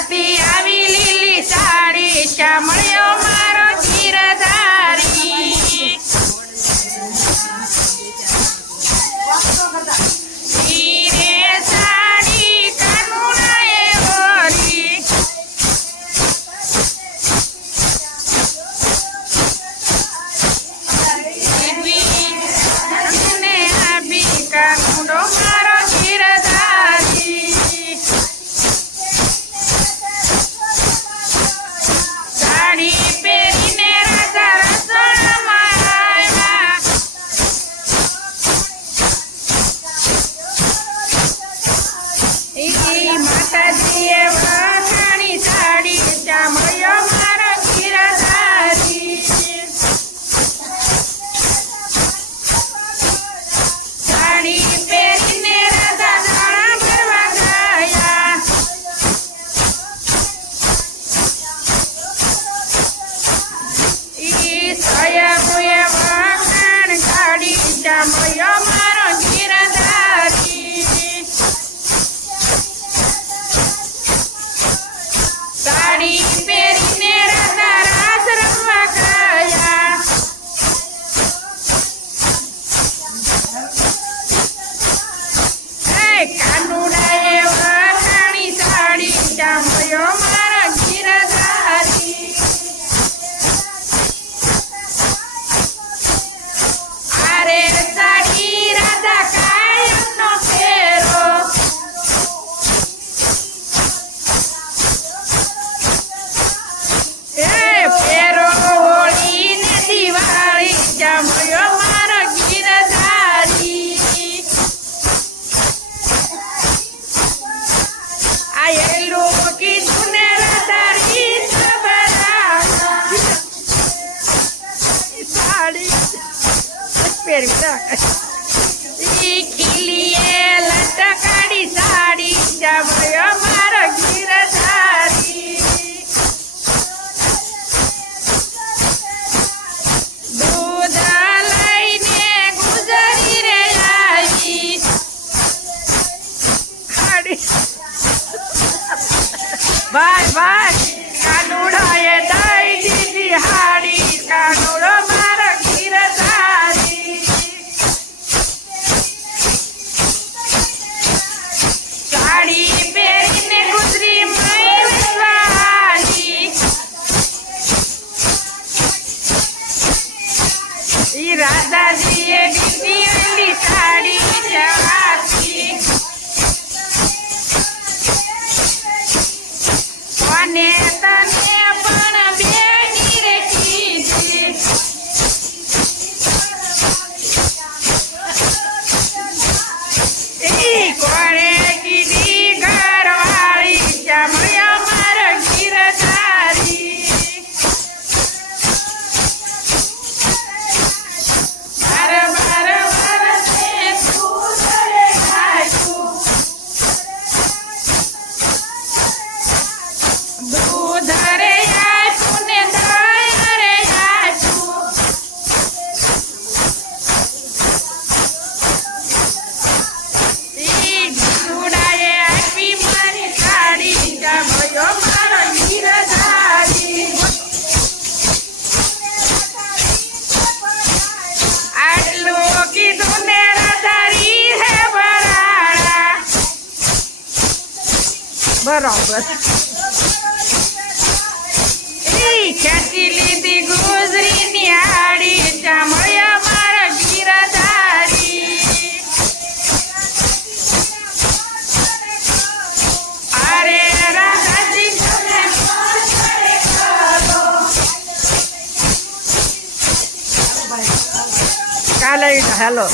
વરસાતી આવી લીલી સાડી ચામળ્યો મારો ગીરધારી ગીરે સાડી કાનુડાએ ઓરી ને આબી કાનુડો મારો ગીરધારી સાડી પહેરીને રાજા રસોડામાં આવ્યા માતાજીએ વખાણી સાડી ચામળ્યો મારો ગીરધારી સાડી પહેરીને રાજા દાણા ભરવા ગયા સયાબુએ વખાણ સાડી ચામળ્યો મારો ગીરધારી સાડી પહેરીને રાધા રાસ રમવા ગયા કાનુડાએ વખાણી સાડી ચામળ્યો મારા ગીરધારી અરે સાડી રાધા કાયમનો ફેરો ફેરો હોળી ને દિવાળી ચામળ્યો મારો ગીરધારી આયેલું કીધું ને રાધારી સાડી પહેરવી ખીલીએ લટકાડી સાડી ચામળ્યો મારો ગીરધારી દૂધ લઈને ગુજરી રે આવી ભાઈ ભાઈ કાનુડાએ દઈ દીધી હાડી કાનુડો મારો ગીરધારી સાડી પહેરીને ગુજરી મૈવાડી ઈ રાધાજીએ દીધી વેલી સાડી જવાતી અને તને પણ બેની રે કીધી કોણે કીધી ઘરવાળી ચામળ્યો મારો ગીરધારી બાર વરસે તું ઘરે આવ્યું દૂધ રે આપ્યું ને દહીં રે આપ્યું ચૂડાએ આપી મારી સાડી ચામળ્યો મારો ગીરધારી આટલું કીધું ને રાધારી હે બરાડા બરાબર ખેંચી લીધી ગુજરીની હાડી ચામળ્યો મારો ગીરધારી અરે રાધાજી તમે કાલે હેલો